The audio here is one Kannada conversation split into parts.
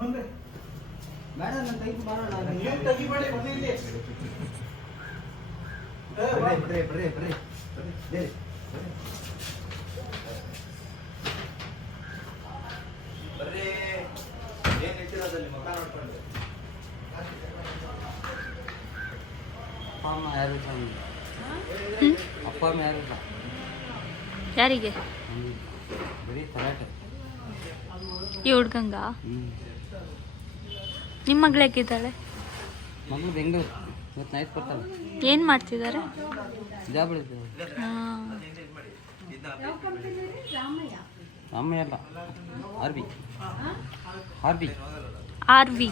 ಬೇಡ ನಾನು ತೆಗೆದು ಬರೋಣ. ಬರ್ರಿ ಏನ್ ಇಟ್ಟಿರೋದಲ್ಲಿ ಮಗ ನೋಡ್ಕೊಂಡು ಅಪ್ಪ ಅಮ್ಮ ಯಾರು ಅಪ್ಪ ಅಮ್ಮ ಯಾರು ಯಾರಿಗೆ? ಬರೀ ತರಾಟೆ. ಈ ಹುಡ್ಗಂಗ? ನಿಮ್ಮ ಮಗಳು ಹೇಗಿದ್ದಾಳೆ? ಮಗಳು ಬೆಂಗಳೂರು, ಇವತ್ತು ನೈಟ್ ಬರ್ತಾಳೆ. ಏನು ಮಾಡ್ತಿದ್ದಾರೆ? ಜಾಬ್ ಇರ್ತದೆ. ರಾಮಯ್ಯ ಅಲ್ಲ, ಆರ್ ವಿ.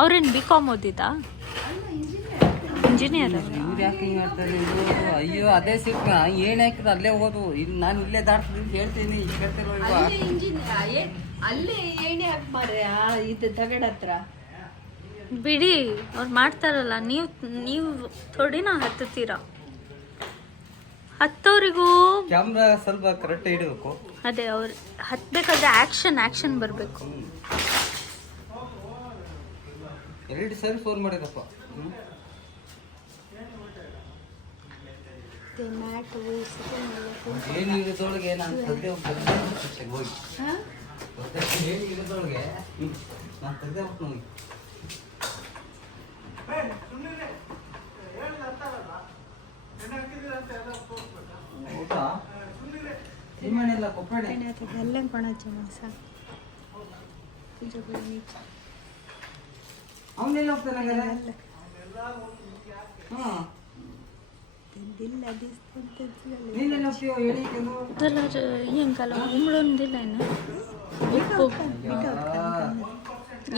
ಅವ್ರೇನು BCom ಓದಿದ್ದಾ? ಇಂಜಿನಿಯರ್. ಇವ್ರು ಯಾಕೆ ಹಿಂಗೆ ಮಾಡ್ತಾರೆ? ಅಯ್ಯೋ ಅದೇ ಸಿಕ್ಕ ಏನು ಹಾಕಿದ್ರೆ ಅಲ್ಲೇ ಹೋಗೋದು. ಇಲ್ಲಿ ನಾನು ಇಲ್ಲೇ ದಾಟ್ತೀನಿ ಹೇಳ್ತೀನಿ, ಈಗ ಹೇಳ್ತಿರೋ ಅಲ್ಲೇ ಏಣಿ ಹಾಕಿ ಮಾರ್ರೆ ಇದು ತಗಡ ಹತ್ರ ಬಿಡಿ, ಅವ್ರು ಮಾಡ್ತಾರಲ್ಲ. ನೀವು ಥೋಡಿನ ಹತ್ತುತ್ತೀರಾ. ಹತ್ತೋರಿಗೂ ಕ್ಯಾಮ್ರಾ ಸ್ವಲ್ಪ ಕರೆಕ್ಟ್ ಇಡಬೇಕು. ಅದೇ ಅವ್ರು ಹತ್ಬೇಕಾದ್ರೆ ಆಕ್ಷನ್ ಬರಬೇಕು. 2 ಸರಿ ಫೋನ್ ಮಾಡಿದಪ್ಪ. ಏನು ಇರೋದೊಳಗೆ ನಾನು ತೆಗ್ದೆ ಹೋಗಿ ಏನು ಇರೋದೊಳಗೆ ನಾನು ತೆಗ್ದೆ ಹೋಗಿ ಊಟ ನಿಮ್ಮನೆಲ್ಲ ಕೊಪ್ಪಳೆ ಎಲ್ಲೇ ಕೊಣಾಚೆ ಮಸ ಅವನೆಲ್ಲ ಹೋಗ್ತಾನೆ. ಹಾಂ ನೀನೆಲ್ಲ ಹೋಗ್ತೀವೋ ಹೇಳಿ ಹಿಂಗಲ್ಲ ಉಮ್ಳೊಂದಿಲ್ಲ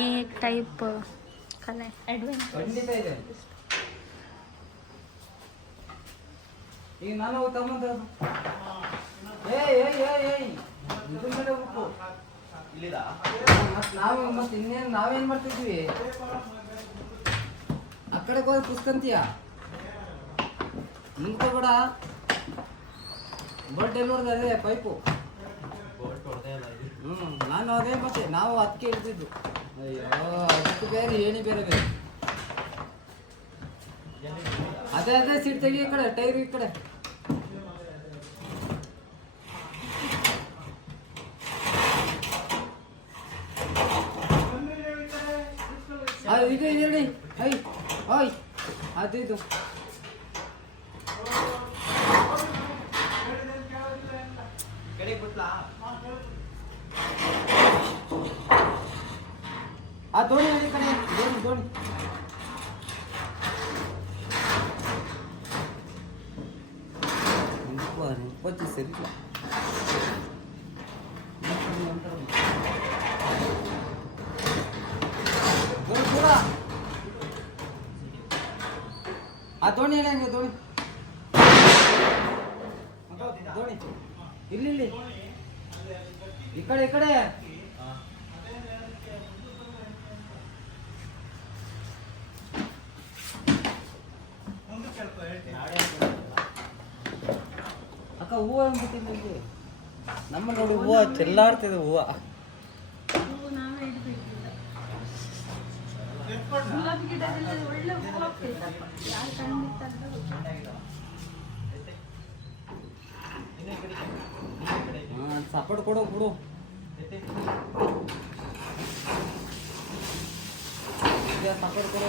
एक टाइप कला ಖಂಡಿತ ಇದೆ. ಈಗ ನಾನು ತಮ್ಮಂತ ಮತ್ತೆ ಇನ್ನೇನು ನಾವೇನ್ ಮಾಡ್ತಿದ್ವಿ? ಆ ಕಡೆ ಹೋಗಿ ಕುಸ್ಕಂತೀಯ ನಿಂತ್ಕೋಬೇಡ. ಬೋಲ್ಟ್ ಎಲ್ಲಿ ಹೊಡೆದ? ಅದೇ ಪೈಪು. ನಾನು ಅದೇ ಮತ್ತೆ ನಾವು ಅದಕ್ಕೆ ಇಡ್ತಿದ್ದು. ಅಯ್ಯೋ ಅದಕ್ಕೆ ಬೇರೆ ಏಣಿ ಬೇರೆ. ಅದೇ ಸೀಟ್ ತೆಗಿ, ಈ ಕಡೆ ಟೈರ್ ಈ ಕಡೆ. ಇದು ಹೇಳಿ ಅದು ಇದು ಆ ದೋಣಿ ಈ ಕಡೆ ದೋಣಿ ಉಪ್ಪಚ್ಚಿ ಸರಿ ಆ ದೋಣಿ ಏನಾಗಿದೆ? ದೋಣಿ ಇಲ್ಲಿ ಈ ಕಡೆ ಅಕ್ಕ ಹೂವು ಅಂದ್ಬಿಟ್ಟಿಲ್ಲ. ಇಲ್ಲಿ ನಮ್ಮ ನೋಡಿ ಹೂವು ಚೆಲ್ಲಾಡ್ತಿದೆ. ಹೂವು ಸಪೋರ್ಟ್ ಕೊಡು ಬಿಡು. ಸಪೋರ್ಟ್ ಕೊಡು.